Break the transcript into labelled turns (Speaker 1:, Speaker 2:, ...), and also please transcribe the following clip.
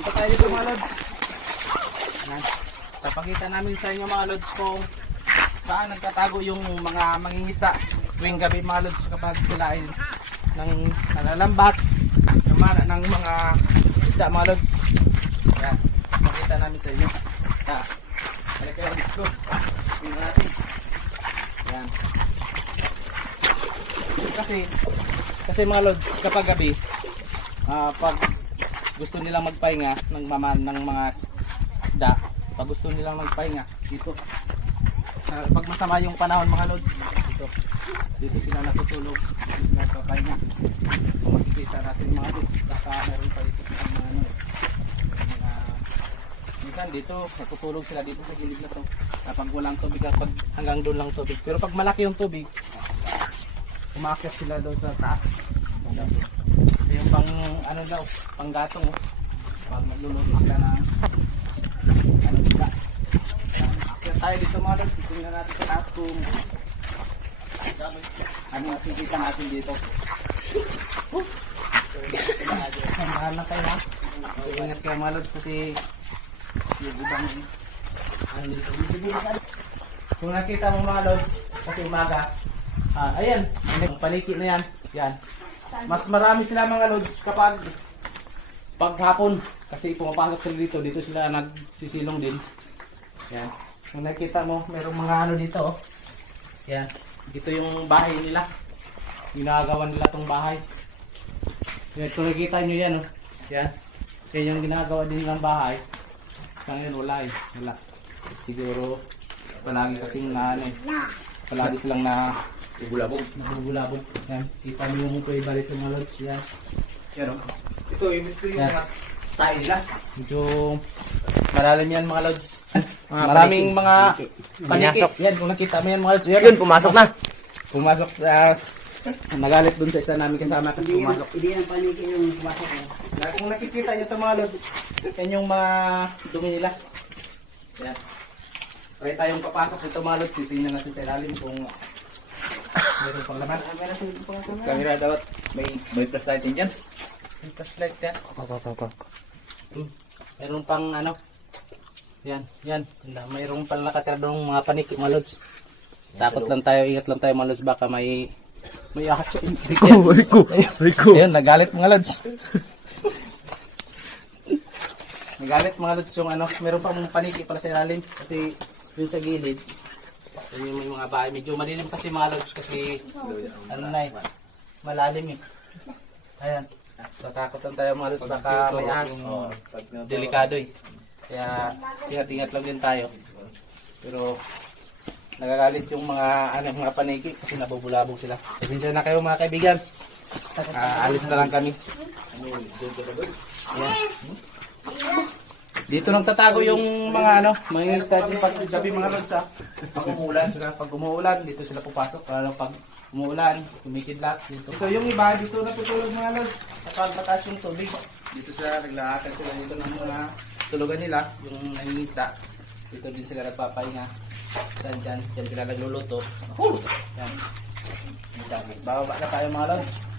Speaker 1: Punta tayo dito mga lods. Yan. Papakita namin sa inyo mga lods kung saan nagtatago yung mga mangingisda tuwing gabi mga lods kapag sila ay ng nalalambat naman ng mga isda mga lods. Yan. Pakita namin sa inyo. Ha. Halika kayo, let's go. Tingnan natin. Yan. Kasi kasi mga lods, kapag gabi, ah, pag gusto nilang magpahinga ng mama ng mga isda, pag gusto nilang magpahinga dito. Ah, pag masama yung panahon mga lods, dito. Dito sila natutulog, dito sila nagpapahinga. Kung makikita natin mga lods, baka meron pa dito silang mga ano, mga minsan dito, natutulog sila dito sa gilid na to. Kapag walang tubig, kapag hanggang doon lang tubig. Pero pag malaki yung tubig, umakyat sila doon sa taas. Ito yung pang ano daw, pang gatong. Oh. Pag magluluto sila ng ano sila. Akyat tayo dito mga dog. Tingnan natin sa taas kung ano nakikita natin dito. Samahan lang kayo ha. Ingat kayo mga lods kasi yung ibang ano dito. Kung nakita mo mga lods, kasi umaga, ah, ayan, ang paliki na yan, yan. Mas marami sila mga lods kapag paghapon kasi pumapasok sila dito, dito sila nagsisilong din. Yan. Kung nakita mo, merong mga ano dito, oh. Yan. Dito yung bahay nila. Ginagawa nila tong bahay. Yan, kung nakita nyo yan, oh. Yan. Yan yung ginagawa din nilang bahay. Sa ngayon, wala eh. Wala. Siguro, palagi kasing na ano eh. Palagi silang na
Speaker 2: Bulabog.
Speaker 1: nabubulabog. Yan. Kita mo yung favorite ng mga lods. Yan. Yan oh.
Speaker 2: Ito, yung, ito yung
Speaker 1: Yan.
Speaker 2: mga tayo nila.
Speaker 1: Medyo malalim yan mga lods.
Speaker 3: Mga
Speaker 1: Maraming
Speaker 3: paniki.
Speaker 1: mga paniki.
Speaker 3: Pinasok.
Speaker 1: Yan, kung nakita mo yan mga lods. Yan.
Speaker 3: Yun, pumasok na.
Speaker 1: Pumasok. ah, nagalit dun sa isa namin kasama kasi
Speaker 4: Hindi yan,
Speaker 1: pumasok.
Speaker 4: hindi yan paniki yung pumasok. eh.
Speaker 1: Na- Kung nakikita nyo ito mga lods, yan yung mga dumi nila. Yan. Try tayong papasok dito mga lods. Titingnan natin sa ilalim kung meron pang laman.
Speaker 2: Camera dapat may may plus natin dyan.
Speaker 1: Yung flashlight yan.
Speaker 3: Opo, opo, opo.
Speaker 1: Hmm. Meron pang ano. Yan, yan. Tanda, Mayroong pang nakatira doon mga paniki mga lods. Takot lang tayo, ingat lang tayo mga lods. Baka may may aso.
Speaker 3: Oh, Rico, Rico.
Speaker 1: Ayun, nagalit mga lods. nagalit mga lods yung ano, meron pang paniki pala sa ilalim kasi yun sa gilid. Yun yung may mga bahay. Medyo malilim kasi mga lods kasi ano na eh, malalim eh. Ayan. Natakot lang tayo mga lods baka may ahas. Delikado eh. Kaya ingat-ingat lang din tayo. Pero nagagalit yung mga ano mga paniki kasi nabubulabog sila. Pasensya na kayo mga kaibigan. Ah, alis na lang kami. Ayan. Dito nang tatago yung mga ano, mga din pag gabi mga lods ah. Pag umuulan sila, pag umuulan dito sila pupasok. Lalo pag umuulan, kumikidlat dito. So yung iba dito natutulog mga lods. Kapag mataas yung tubig, dito sila naglalakad sila dito ng mga tulugan nila, yung nangingisda. Dito din sila nagpapahinga. Yan, dyan, dyan sila nagluluto. Yan. Bababa na tayo mga lods.